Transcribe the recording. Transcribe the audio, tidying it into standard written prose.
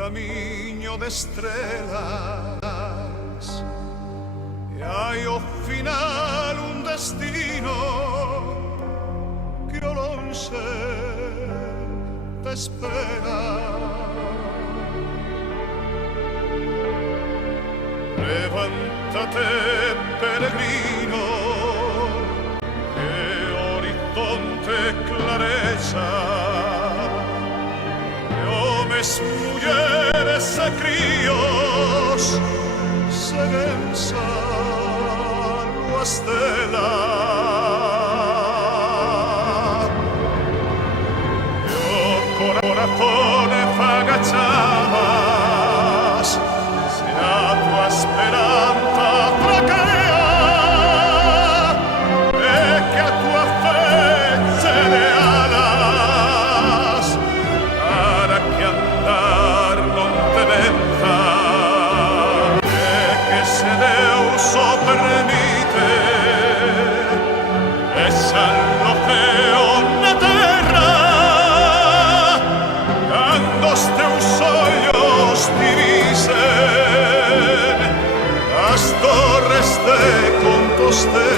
camiño de estrelas e hai ao final un destino que ao lonxe te espera. Levántate, peregrino, que horizonte clarexa, e homes, mulleres e críos seguen xa lúa estela. E o corazón fagachabas se a tua esperanza fraquea, e que a tua fe se de alas para que andar non te venza, e que se Deus o permite echan o ceo na terra cando os teus ollos divisen as torres de Compostela.